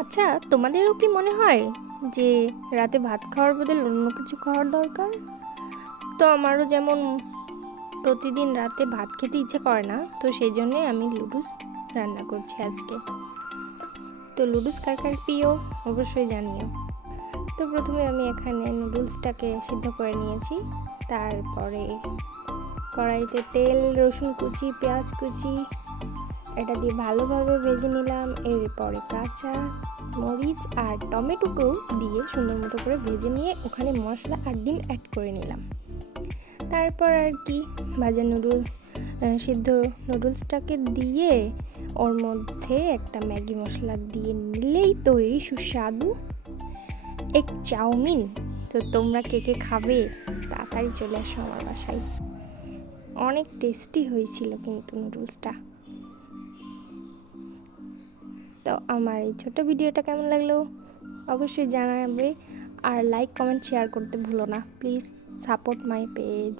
আচ্ছা, তোমাদেরও কি মনে হয় যে রাতে ভাত খাওয়ার বদলে অন্য কিছু খাওয়ার দরকার? তো আমারও যেমন প্রতিদিন রাতে ভাত খেতে ইচ্ছে করে না, তো সেই জন্যে আমি লুডুস রান্না করছি আজকে। তো লুডুস কার কার প্রিয় অবশ্যই জানিও। তো প্রথমে আমি এখানে নুডলসটাকে সিদ্ধ করে নিয়েছি। তারপরে কড়াইতে তেল, রসুন কুচি, পেঁয়াজ কুচি এটা দিয়ে ভালোভাবে ভেজে নিলাম। এরপরে কাঁচা মরিচ আর টমেটোকেও দিয়ে সুন্দর মতো করে ভেজে নিয়ে ওখানে মশলা আর ডিম অ্যাড করে নিলাম। তারপর আর কি ভাজা সিদ্ধ নুডলসটাকে দিয়ে ওর মধ্যে একটা ম্যাগি মশলা দিয়ে নিলেই তৈরি সুস্বাদু এক চাউমিন। তো তোমরা কে কে খাবে তাড়াতাড়ি চলে আসো আমার বাসায়। অনেক টেস্টি হয়েছিল কিন্তু নুডলসটা। তো আমার এই ছোট ভিডিওটা কেমন লাগলো অবশ্যই জানাবে, আর লাইক কমেন্ট শেয়ার করতে ভুলো না। Please support my page.